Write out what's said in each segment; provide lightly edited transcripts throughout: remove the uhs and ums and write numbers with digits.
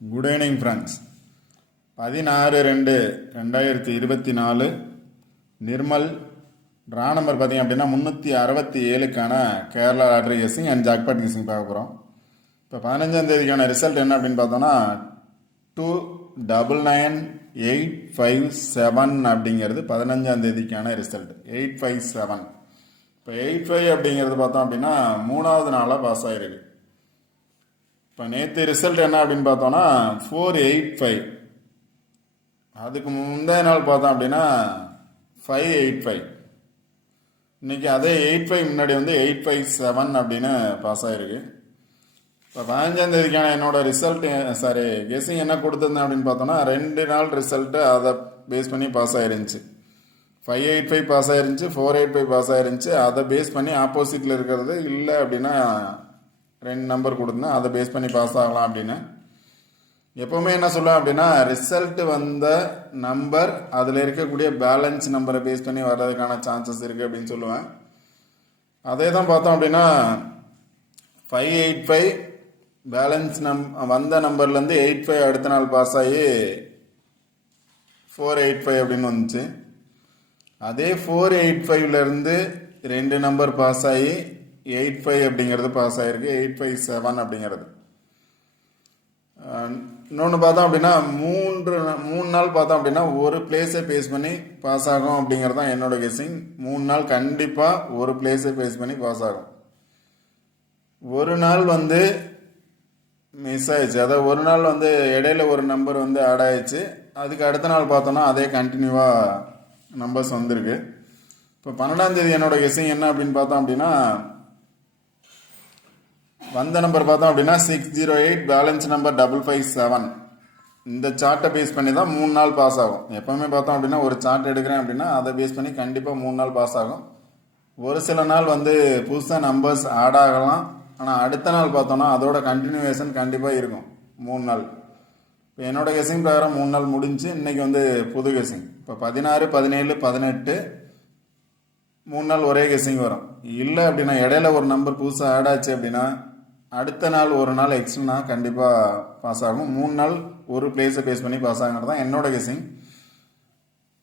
Good evening friends. 16/2/2024 Nirmal draw number பார்த்தீங்க அப்படின்னா 367க்கான Kerala lottery guessing and jackpot guessing பார்க்க போகிறோம். இப்போ 15ஆம் தேதிக்கான ரிசல்ட் என்ன அப்படின்னு பார்த்தோன்னா 2999857 அப்படிங்கிறது 15ஆம் தேதிக்கான ரிசல்ட் 857. இப்போ 85 அப்படிங்கிறது பார்த்தோம் அப்படின்னா 3வது நாளாக பாஸ் ஆகிருக்கு. இப்போ நேற்று ரிசல்ட் என்ன அப்படின்னு பார்த்தோன்னா 485. அதுக்கு முந்தைய நாள் பார்த்தோம் அப்படின்னா 585. இன்னைக்கு அதே 85 முன்னாடி வந்து 857 அப்படின்னு பாஸ் ஆகிருக்கு. இப்போ 15ஆம் தேதிக்கான என்னோட ரிசல்ட் கெஸிங் என்ன கொடுத்துருந்தேன் அப்படின்னு பார்த்தோன்னா 2 நாள் ரிசல்ட்டு அதை பேஸ் பண்ணி பாஸ் ஆயிருந்துச்சு. 585 பாஸ் ஆயிருந்துச்சு, 485 பாஸ் ஆயிருந்துச்சு. அதை பேஸ் பண்ணி ஆப்போசிட்டில் இருக்கிறது இல்லை அப்படின்னா 2 நம்பர் கொடுத்தேன், அதை பேஸ் பண்ணி பாஸ் ஆகலாம் அப்படின்னு. எப்போவுமே என்ன சொல்லுவேன் அப்படின்னா ரிசல்ட் வந்த நம்பர் அதில் இருக்கக்கூடிய பேலன்ஸ் நம்பரை பேஸ் பண்ணி வர்றதுக்கான சான்சஸ் இருக்குது அப்படின்னு சொல்லுவேன். அதே தான் பார்த்தோம் அப்படின்னா 585 பேலன்ஸ் வந்த நம்பர்லேருந்து 85 அடுத்த நாள் பாஸ் ஆகி 485 அப்படின்னு வந்துச்சு. அதே 485லேருந்து 2 நம்பர் பாஸ் ஆகி 85 அப்படிங்கிறது பாஸ் ஆகிருக்கு, 857 அப்படிங்கிறது. இன்னொன்று பார்த்தோம் அப்படின்னா மூணு நாள் பார்த்தோம் அப்படின்னா ஒரு பிளேஸை பேஸ் பண்ணி பாஸ் ஆகும் அப்படிங்கிறது தான் என்னோட கெஸிங். 3 நாள் கண்டிப்பாக ஒரு பிளேஸை பேஸ் பண்ணி பாஸ் ஆகும். ஒரு நாள் வந்து மிஸ் ஆயிடுச்சு, அதாவது ஒரு நாள் வந்து இடையில ஒரு நம்பர் வந்து ஆட் ஆயிடுச்சு. அதுக்கு அடுத்த நாள் பார்த்தோன்னா அதே கண்டினியூவாக நம்பர்ஸ் வந்திருக்கு. இப்போ 12ஆம் தேதி என்னோட கெஸிங் என்ன அப்படின்னு பார்த்தோம் அப்படின்னா வந்த நம்பர் பார்த்தோம் அப்படின்னா 608, பேலன்ஸ் நம்பர் 557. இந்த சார்ட்டை பேஸ் பண்ணி தான் 3 நாள் பாஸ் ஆகும். எப்போவுமே பார்த்தோம் அப்படின்னா ஒரு சார்ட் எடுக்கிறேன் அப்படின்னா அதை பேஸ் பண்ணி கண்டிப்பாக 3 நாள் பாஸ் ஆகும். ஒரு சில நாள் வந்து புதுசாக நம்பர்ஸ் ஆட் ஆகலாம், ஆனால் அடுத்த நாள் பார்த்தோன்னா அதோட கண்டினியூவேஷன் கண்டிப்பாக இருக்கும் 3 நாள். இப்போ என்னோட கெஸிங் பிரகாரம் 3 நாள் முடிஞ்சு இன்னைக்கு வந்து புது கெஸிங். இப்போ 16, 17, 18 3 நாள் ஒரே கெஸிங் வரும். இல்லை அப்படின்னா இடையில ஒரு நம்பர் புதுசாக ஆட் ஆச்சு அப்படின்னா அடுத்த நாள் ஒரு நாள் எக்ஸ்ட்ரா கண்டிப்பாக பாஸ் ஆகும். 3 நாள் ஒரு பிளேஸை பேஸ் பண்ணி பாஸ் ஆகுறது தான் என்னோட கெஸிங்.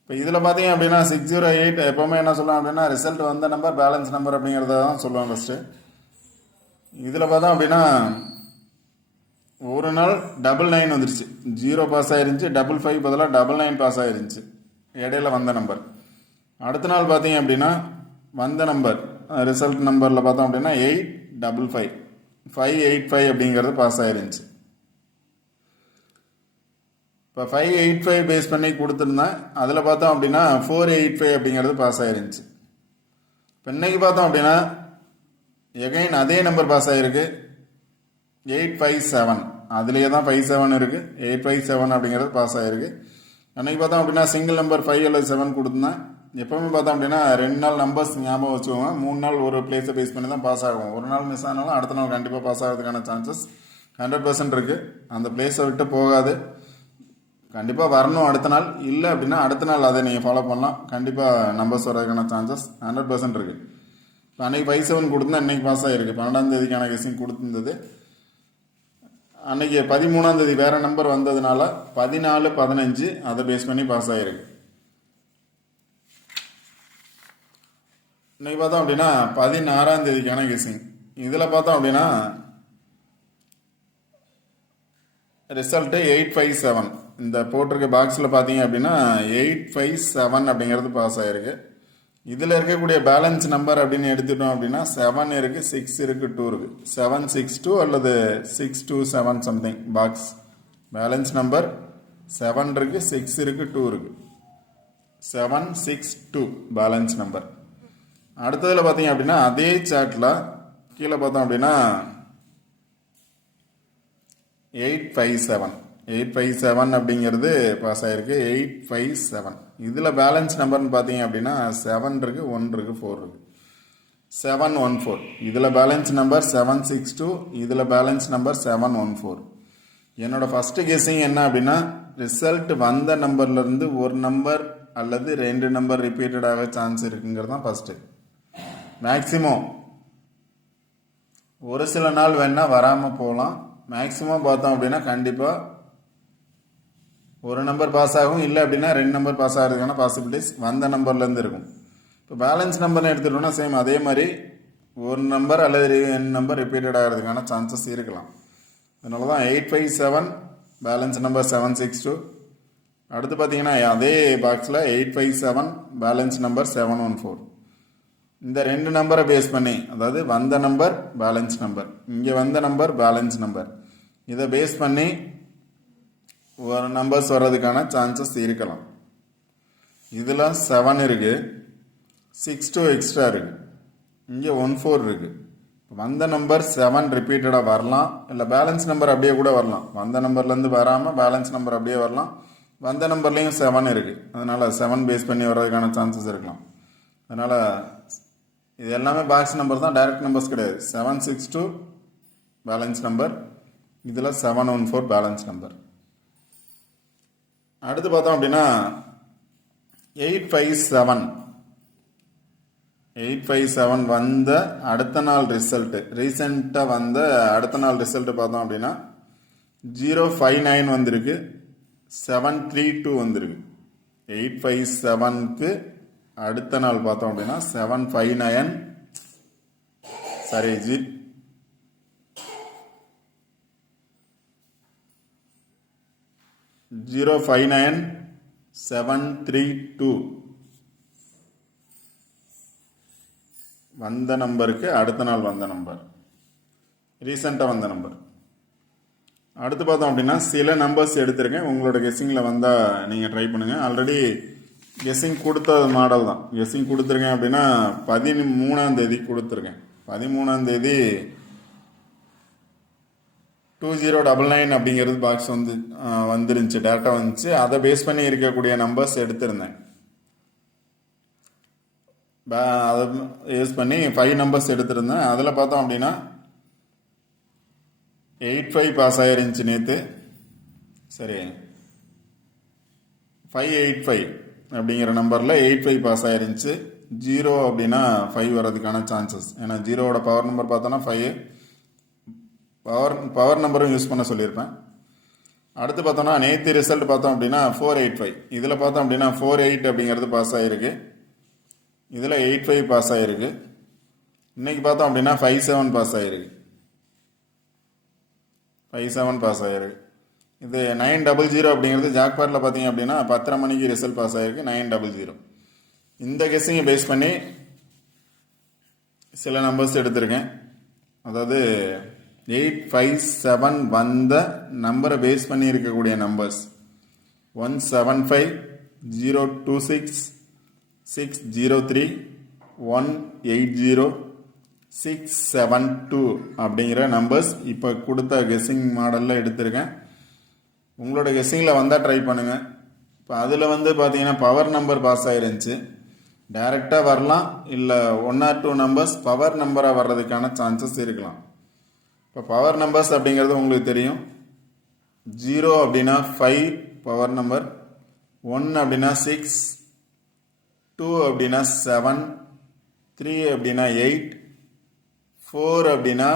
இப்போ இதில் பார்த்தீங்க அப்படின்னா 608 எப்போவுமே என்ன சொல்லுவேன் அப்படின்னா ரிசல்ட் வந்த நம்பர் பேலன்ஸ் நம்பர் அப்படிங்கிறத தான் சொல்லுவேன் ஃபஸ்ட்டு. இதில் பார்த்தோம் அப்படின்னா ஒரு நாள் 99 வந்துருச்சு, 0 பாஸ் ஆயிருந்துச்சு. 55 பதிலாக 99 பாஸ் ஆயிருந்துச்சு இடையில வந்த நம்பர். அடுத்த நாள் பார்த்தீங்க அப்படின்னா வந்த நம்பர் ரிசல்ட் நம்பரில் பார்த்தோம் அப்படின்னா 855, 585 அப்படிங்கிறது பாஸ் ஆயிருந்துச்சு. இப்போ 585 பேஸ் பண்ணி கொடுத்துருந்தேன், அதில் பார்த்தோம் அப்படின்னா 485 அப்படிங்கிறது பாஸ் ஆயிருந்துச்சு. இப்போ இன்னைக்கு பார்த்தோம் அப்படின்னா எகைன் அதே நம்பர் பாஸ் ஆகிருக்கு 857. அதுலேயே தான் 57 இருக்குது, 857 அப்படிங்கிறது பாஸ் ஆகிருக்கு. அன்றைக்கி பார்த்தோம் அப்படின்னா சிங்கிள் நம்பர் 5 அல்லது 7 கொடுத்துருந்தேன். எப்போவுமே பார்த்தோம் அப்படின்னா 2 நாள் நம்பர்ஸ் ஞாபகம் வச்சுக்கோங்க. 3 நாள் ஒரு பிளேஸை பேஸ் பண்ணி தான் பாஸ் ஆகும். ஒரு நாள் மிஸ் ஆனாலும் அடுத்த நாள் கண்டிப்பாக பாஸ் ஆகிறதுக்கான சான்சஸ் 100% இருக்குது. அந்த பிளேஸை விட்டு போகாது, கண்டிப்பாக வரணும் அடுத்த நாள். இல்லை அப்படின்னா அடுத்த நாள் அதை நீங்கள் ஃபாலோ பண்ணலாம், கண்டிப்பாக நம்பர்ஸ் வரதுக்கான சான்சஸ் 100% இருக்குது. இப்போ அன்றைக்கி 57 கொடுத்துருந்தா இன்றைக்கி பாஸ் ஆகிருக்கு. 12ஆம் தேதிக்கான கெஸிங் கொடுத்துருந்தது. அன்றைக்கி 13ஆம் தேதி வேறு நம்பர் வந்ததுனால 14, 15 அதை பேஸ் பண்ணி பாஸ் ஆகிருக்கு. இன்றைக்கி பார்த்தோம் அப்படின்னா 16ஆம் தேதிக்கான கெஸிங். இதில் பார்த்தோம் அப்படின்னா ரிசல்ட்டு 857. இந்த போட்டிருக்க பாக்ஸில் பார்த்தீங்க அப்படின்னா 857 அப்படிங்கிறது பாஸ் ஆகிருக்கு. இதில் இருக்கக்கூடிய பேலன்ஸ் நம்பர் அப்படின்னு எடுத்துட்டோம் அப்படின்னா 7 இருக்குது, 6 இருக்குது, 2 இருக்குது. 762 அல்லது 627 சம்திங் பாக்ஸ். பேலன்ஸ் நம்பர் 7 இருக்குது, 6 இருக்குது, 2 இருக்குது. 762 பேலன்ஸ் நம்பர். அடுத்ததில் பார்த்தீங்க அப்படின்னா அதே சார்ட்டில் கீழே பார்த்தோம் அப்படின்னா 857 அப்படிங்கிறது பாஸ் ஆகிருக்கு. 857 இதில் பேலன்ஸ் நம்பர்னு பார்த்தீங்க அப்படின்னா 7 இருக்குது, 1 இருக்குது, 4 இருக்குது. 714 இதில் பேலன்ஸ் நம்பர் 762, இதில் பேலன்ஸ் நம்பர் 714. என்னோட ஃபஸ்ட்டு கெஸிங் என்ன அப்படின்னா ரிசல்ட் வந்த நம்பர்லேருந்து ஒரு நம்பர் அல்லது 2 நம்பர் ரிப்பீட்டடாக சான்ஸ் இருக்குங்கிறது தான் ஃபஸ்ட்டு. மேக்ஸிமம் ஒரு சில நாள் வேணால் வராமல் போகலாம். மேக்ஸிமம் பார்த்தோம் அப்படின்னா கண்டிப்பாக ஒரு நம்பர் பாஸ் ஆகும், இல்லை அப்படின்னா 2 நம்பர் பாஸ் ஆகிறதுக்கான பாசிபிலிட்டிஸ் வந்த நம்பர்லேருந்து இருக்கும். இப்போ பேலன்ஸ் நம்பர்னு எடுத்துட்டோம்னா சேம் அதே மாதிரி ஒரு நம்பர் அல்லது 2 நம்பர் ரிப்பீட்டட் ஆகிறதுக்கான சான்சஸ் இருக்கலாம். அதனால தான் 857 பேலன்ஸ் நம்பர் 762. அடுத்து பார்த்தீங்கன்னா அதே பாக்ஸில் 857 பேலன்ஸ் நம்பர் 714. இந்த 2 நம்பரை பேஸ் பண்ணி, அதாவது வந்த நம்பர் பேலன்ஸ் நம்பர், இங்கே வந்த நம்பர் பேலன்ஸ் நம்பர், இதை பேஸ் பண்ணி ஒரு நம்பர்ஸ் வர்றதுக்கான சான்சஸ் இருக்கலாம். இதில் 7 இருக்குது, 62 எக்ஸ்ட்ரா இருக்குது, இங்கே 14 இருக்குது. வந்த நம்பர் 7 ரிப்பீட்டடாக வரலாம், இல்லை பேலன்ஸ் நம்பர் அப்படியே கூட வரலாம். வந்த நம்பர்லேருந்து வராமல் பேலன்ஸ் நம்பர் அப்படியே வரலாம். வந்த நம்பர்லேயும் 7 இருக்குது, அதனால் 7 பேஸ் பண்ணி வர்றதுக்கான சான்சஸ் இருக்கலாம். அதனால் இது எல்லாமே பாக்ஸ் நம்பர் தான், டைரக்ட் நம்பர்ஸ் கிடையாது. 762 பேலன்ஸ் நம்பர், இதில் 714 பேலன்ஸ் நம்பர். அடுத்து பார்த்தோம் அப்படின்னா 857 வந்த அடுத்த நாள் ரிசல்ட்டு, ரீசெண்டாக வந்த அடுத்த நாள் ரிசல்ட்டு பார்த்தோம் அப்படின்னா 059 வந்திருக்கு, 732 வந்திருக்கு. 857க்கு அடுத்த நாள் பார்த்தோம் அப்படின்னா 759 சாரி 059,732 வந்த நம்பருக்கு அடுத்த நாள் வந்த நம்பர், ரீசெண்டாக வந்த நம்பர். அடுத்து பார்த்தோம் அப்படின்னா சில நம்பர்ஸ் எடுத்திருக்கேன், உங்களோட கெஸ்ஸிங்கில் வந்தால் நீங்கள் ட்ரை பண்ணுங்கள். ஆல்ரெடி கெஸ்ஸிங் கொடுத்த மாடல் தான். கெஸ்ஸிங் கொடுத்துருக்கேன் அப்படின்னா 13ஆம் தேதி கொடுத்துருக்கேன். 13ஆம் தேதி 2099 அப்படிங்கிறது பாக்ஸ் வந்துருந்துச்சு, டேரெக்டாக வந்துச்சு. அதை பேஸ் பண்ணி இருக்கக்கூடிய நம்பர்ஸ் எடுத்திருந்தேன். அதை யூஸ் பண்ணி 5 நம்பர்ஸ் எடுத்திருந்தேன். அதில் பார்த்தோம் அப்படின்னா 85 பாஸ் ஆயிருந்துச்சு நேற்று. சரி, 585 அப்படிங்கிற நம்பரில் 85 பாஸ் ஆயிருந்துச்சு. 0 அப்படின்னா 5 வர்றதுக்கான சான்சஸ். ஏன்னா 0வோட பவர் நம்பர் பார்த்தோன்னா 5, பவர் நம்பரும் யூஸ் பண்ண சொல்லியிருப்பேன். அடுத்து பார்த்தோம்னா நேற்று ரிசல்ட் பார்த்தோம் அப்படின்னா 485. இதில் பார்த்தோம் அப்படின்னா 48 அப்படிங்கிறது பாஸ் ஆகிருக்கு, இதில் 85 பாஸ் ஆகிருக்கு. இன்னைக்கு பார்த்தோம் அப்படின்னா 57 பாஸ் ஆகிருக்கு, 57 பாஸ் ஆகிருக்கு. இது 900 அப்படிங்கிறது ஜாக்பாட்டில் பார்த்தீங்க அப்படின்னா 10:30 மணிக்கு ரிசல்ட் பாஸ் ஆகிருக்கு, 900. இந்த கெஸ்ஸிங்கை பேஸ் பண்ணி சில நம்பர்ஸ் எடுத்திருக்கேன். அதாவது 857 வந்த நம்பரை பேஸ் பண்ணி இருக்கக்கூடிய நம்பர்ஸ் 175, 026, 603, 180, 672 அப்படிங்கிற நம்பர்ஸ் இப்போ கொடுத்த கெஸ்ஸிங் மாடலில் எடுத்திருக்கேன். உங்களோட கெஸ்ஸிங்கில் வந்தால் ட்ரை பண்ணுங்கள். இப்போ அதில் பார்த்தீங்கன்னா பவர் நம்பர் பாஸ் ஆயிருந்துச்சு, டைரெக்டாக வரலாம், இல்லை 1 or 2 நம்பர்ஸ் பவர் நம்பராக வர்றதுக்கான சான்சஸ் இருக்கலாம். இப்போ பவர் நம்பர்ஸ் அப்படிங்கிறது உங்களுக்கு தெரியும். 0 அப்படின்னா 5 பவர் நம்பர், 1 அப்படின்னா 6, 2 அப்படின்னா 7, 3 அப்படின்னா 8, 4 அப்படின்னா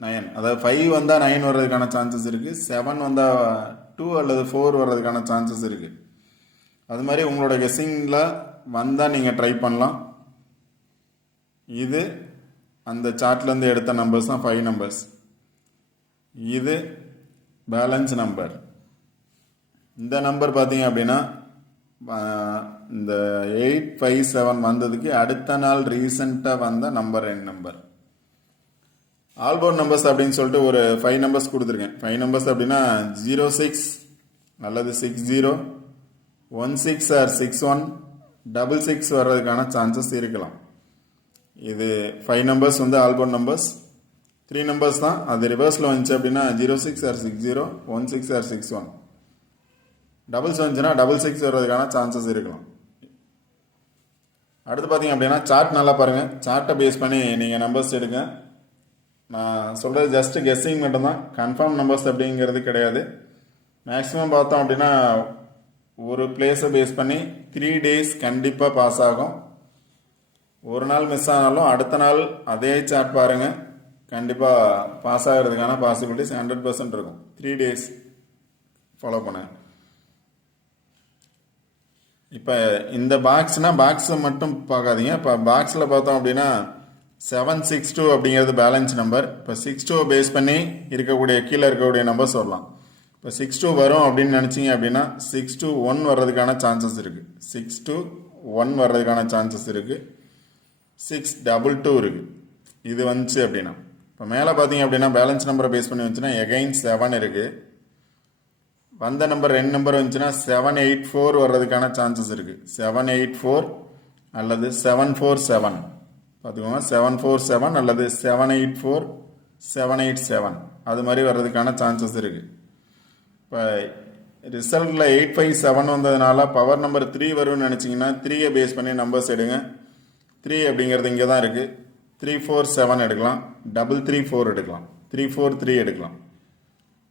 9. அதாவது 5 வந்தால் 9 வர்றதுக்கான சான்சஸ் இருக்குது, 7 வந்தால் 2 அல்லது 4 வர்றதுக்கான சான்சஸ் இருக்குது. அது மாதிரி உங்களோட கெஸ்ஸிங்கில் வந்தால் நீங்கள் ட்ரை பண்ணலாம். இது அந்த சார்ட்லேருந்து எடுத்த நம்பர்ஸ் தான் 5 நம்பர்ஸ். இது பேலன்ஸ் நம்பர். இந்த நம்பர் பார்த்தீங்க அப்படின்னா இந்த 857 வந்ததுக்கு அடுத்த நாள் ரீசெண்டாக வந்த நம்பர் என் நம்பர். ஆல்போர்ட் நம்பர்ஸ் அப்படின்னு சொல்லிட்டு ஒரு 5 நம்பர்ஸ் கொடுத்துருக்கேன். 5 நம்பர்ஸ் அப்படின்னா 06 அல்லது 60, 16 or 61, 66 வர்றதுக்கான சான்சஸ் இருக்கலாம். இது 5 நம்பர்ஸ் ஆல்போர்ட் நம்பர்ஸ். 3 நம்பர்ஸ் தான், அது ரிவர்ஸில் வந்துச்சு அப்படின்னா 06 or 60, 16 or 61. டபுள்ஸ் வந்துச்சுன்னா 66 வர்றதுக்கான சான்சஸ் இருக்கலாம். அடுத்து பார்த்தீங்க அப்படின்னா சார்ட் நல்லா பாருங்கள். சார்ட்டை பேஸ் பண்ணி நீங்கள் நம்பர்ஸ் எடுங்க. நான் சொல்கிறது ஜஸ்ட் கெஸ்ஸிங் மட்டும்தான், கன்ஃபார்ம் நம்பர்ஸ் அப்படிங்கிறது கிடையாது. மேக்ஸிமம் பார்த்தோம் அப்படின்னா ஒரு பிளேஸை பேஸ் பண்ணி 3 days கண்டிப்பாக பாஸ் ஆகும். ஒரு நாள் மிஸ் ஆனாலும் அடுத்த நாள் அதே சார்ட் பாருங்கள், கண்டிப்பாக பாஸ் ஆகிறதுக்கான பாசிபிலிட்டிஸ் 100% இருக்கும். 3 days ஃபாலோ பண்ண. இப்போ இந்த பாக்ஸை மட்டும் பார்க்காதீங்க. இப்போ பாக்ஸில் பார்த்தோம் அப்படின்னா 762 அப்படிங்கிறது பேலன்ஸ் நம்பர். இப்போ 62 பேஸ் பண்ணி இருக்கக்கூடிய கீழே இருக்கக்கூடிய நம்பர்ஸ் வரலாம். இப்போ 62 வரும் அப்படின்னு நினச்சிங்க அப்படின்னா 621 வர்றதுக்கான சான்சஸ் இருக்குது. 621 வர்றதுக்கான சான்சஸ் இருக்குது. 622 இருக்குது. இது வந்துச்சு அப்படின்னா இப்போ மேலே பார்த்தீங்க அப்படின்னா பேலன்ஸ் நம்பரை பேஸ் பண்ணி வந்துச்சுன்னா எகைன் 7 இருக்குது. வந்த நம்பர் 2 நம்பர் வந்துச்சுன்னா 784 வர்றதுக்கான சான்சஸ் இருக்குது. 784 அல்லது 747 பார்த்துக்கோங்க. 747 அல்லது 784 787 அது மாதிரி வர்றதுக்கான சான்சஸ் இருக்குது. இப்போ ரிசல்ட்டில் 857 வந்ததுனால பவர் நம்பர் 3 வரும்னு நினச்சிங்கன்னா 3யை பேஸ் பண்ணி நம்பர்ஸ் எடுங்க. 3 அப்படிங்கிறது இங்கே தான் இருக்குது. 347 எடுக்கலாம், 334 எடுக்கலாம், 343 எடுக்கலாம்,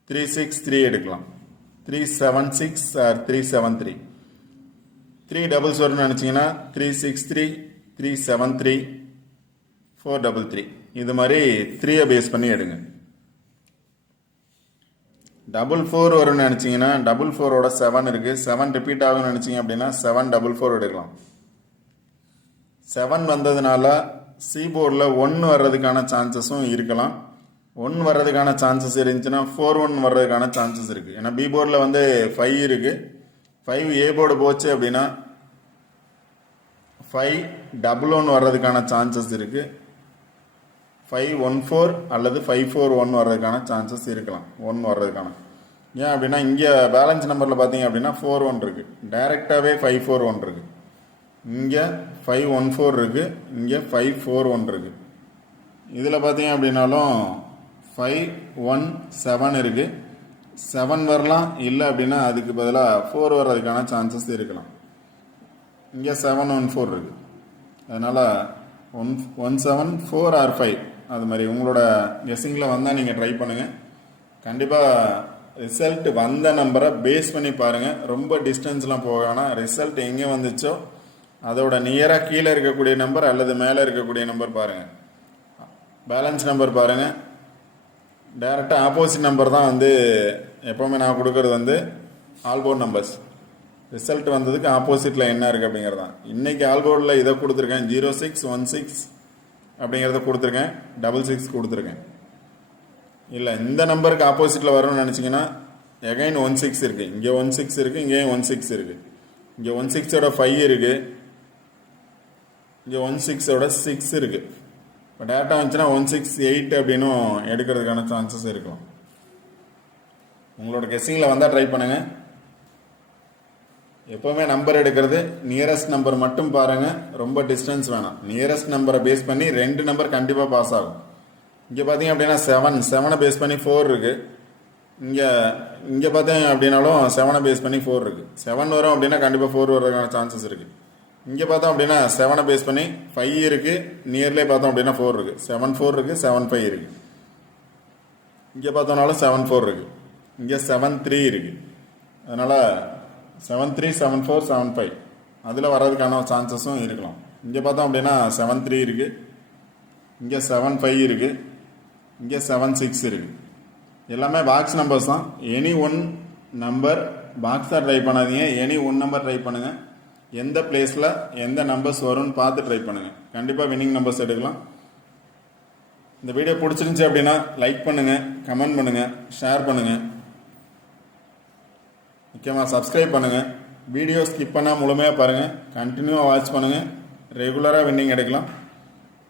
363 எடுக்கலாம், 376 ஆர் 373. 3 டபுள்ஸ் வரும்னு நினச்சிங்கன்னா 363, 373, 433 இது மாதிரி 3யை பேஸ் பண்ணி எடுங்க. 44 வரும்னு நினச்சிங்கன்னா 44ஓட 7 இருக்குது. 7 ரிப்பீட் ஆகும்னு நினச்சிங்க அப்படின்னா 744 எடுக்கலாம். 7 வந்ததுனால சீபோர்டில் 1 வர்றதுக்கான சான்சஸும் இருக்கலாம். 1 வர்றதுக்கான சான்சஸ் இருந்துச்சுன்னா 41 வர்றதுக்கான சான்சஸ் இருக்குது. ஏன்னா பி போர்டில் 5 இருக்குது. 5 ஏ போர்டு போச்சு அப்படின்னா 511 வர்றதுக்கான சான்சஸ் இருக்குது. 514 அல்லது 541 வர்றதுக்கான சான்சஸ் இருக்கலாம். 1 வர்றதுக்கான ஏன் அப்படின்னா இங்கே பேலன்ஸ் நம்பரில் பார்த்தீங்க அப்படின்னா 41 இருக்குது. டைரெக்டாகவே 541 இருக்குது. இங்கே 514 இருக்குது, இங்கே 541 இருக்குது. இதில் பார்த்தீங்க அப்படின்னாலும் 517 இருக்குது. 7 வரலாம், இல்லை அப்படின்னா அதுக்கு பதிலாக 4 வர்றதுக்கான சான்சஸ் இருக்கலாம். இங்கே 714 இருக்குது. அதனால் 174 ஆர் 5 அது மாதிரி உங்களோட கெஸ்ஸிங்கில் வந்தால் நீங்கள் ட்ரை பண்ணுங்கள். கண்டிப்பாக ரிசல்ட் வந்த நம்பரை பேஸ் பண்ணி பாருங்கள். ரொம்ப டிஸ்டன்ஸ்லாம் போக வேணாம். ரிசல்ட் எங்கே வந்துச்சோ அதோட நியராக கீழே இருக்கக்கூடிய நம்பர் அல்லது மேலே இருக்கக்கூடிய நம்பர் பாருங்கள். பேலன்ஸ் நம்பர் பாருங்கள். டைரெக்டாக ஆப்போசிட் நம்பர் தான் எப்போவுமே நான் கொடுக்கறது ஆல்போர்ட் நம்பர்ஸ். ரிசல்ட் வந்ததுக்கு ஆப்போசிட்டில் என்ன இருக்குது அப்படிங்கிறது தான். இன்றைக்கி ஆல்போர்டில் இதை கொடுத்துருக்கேன். 0616 அப்படிங்கிறத கொடுத்துருக்கேன். 66 கொடுத்துருக்கேன். இல்லை இந்த நம்பருக்கு ஆப்போசிட்டில் வரணும்னு நினச்சிங்கன்னா எகைன் 16 இருக்குது. இங்கே 16 இருக்குது, இங்கேயும் 16 இருக்குது. இங்கே 16ஓட 5 இருக்குது, இங்கே 16ஓட 6 இருக்குது. இப்போ டேரெக்டாக வந்துச்சுன்னா 168 அப்படின்னும் எடுக்கிறதுக்கான சான்சஸ் இருக்கலாம். உங்களோட கெஸ்ஸிங்கில் வந்தால் ட்ரை பண்ணுங்கள். எப்போவுமே நம்பர் எடுக்கிறது நியரஸ்ட் நம்பர் மட்டும் பாருங்கள். ரொம்ப டிஸ்டன்ஸ் வேணாம். நியரஸ்ட் நம்பரை பேஸ் பண்ணி 2 நம்பர் கண்டிப்பாக பாஸ் ஆகும். இங்கே பார்த்தீங்க அப்படின்னா 7 பேஸ் பண்ணி 4 இருக்குது. இங்கே பார்த்தீங்க அப்படின்னாலும் 7 பேஸ் பண்ணி 4 இருக்குது. 7 வரும் அப்படின்னா கண்டிப்பாக 4 வர்றதுக்கான சான்சஸ் இருக்குது. இங்கே பார்த்தோம் அப்படின்னா 7 பேஸ் பண்ணி 5 இருக்குது. நியர்லேயே பார்த்தோம் அப்படின்னா 4 இருக்குது. 74 இருக்குது, 75 இருக்குது. இங்கே பார்த்தோம்னாலும் 74 இருக்குது. இங்கே 73 இருக்குது. அதனால் 73, 74, 75 அதில் வர்றதுக்கான சான்சஸும் இருக்கலாம். இங்கே பார்த்தோம் அப்படின்னா 73 இருக்குது, இங்கே 75 இருக்குது, இங்கே 76 இருக்குது. எல்லாமே பாக்ஸ் நம்பர்ஸ் தான். எனி ஒன் நம்பர் பாக்ஸாக ட்ரை பண்ணாதீங்க. எனி ஒன் நம்பர் ட்ரை பண்ணுங்கள். எந்த பிளேஸில் எந்த நம்பர்ஸ் வரும்னு பார்த்து ட்ரை பண்ணுங்கள். கண்டிப்பாக வின்னிங் நம்பர்ஸ் எடுக்கலாம். இந்த வீடியோ பிடிச்சிருந்துச்சி அப்படின்னா லைக் பண்ணுங்கள், கமெண்ட் பண்ணுங்கள், ஷேர் பண்ணுங்கள். முக்கியமாக சப்ஸ்கிரைப் பண்ணுங்கள். வீடியோ ஸ்கிப் பண்ணால் முழுமையாக பாருங்கள். கண்டினியூவாக வாட்ச் பண்ணுங்கள். ரெகுலராக வின்னிங் எடுக்கலாம்.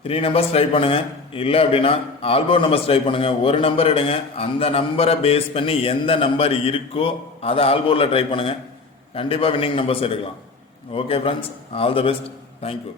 3 நம்பர்ஸ் ட்ரை பண்ணுங்கள். இல்லை அப்படின்னா ஆல்போர்ட் நம்பர்ஸ் ட்ரை பண்ணுங்கள். ஒரு நம்பர் எடுங்க. அந்த நம்பரை பேஸ் பண்ணி எந்த நம்பர் இருக்கோ அதை ஆல்போர்டில் ட்ரை பண்ணுங்கள். கண்டிப்பாக வின்னிங் நம்பர்ஸ் எடுக்கலாம். Okay friends, all the best. Thank you.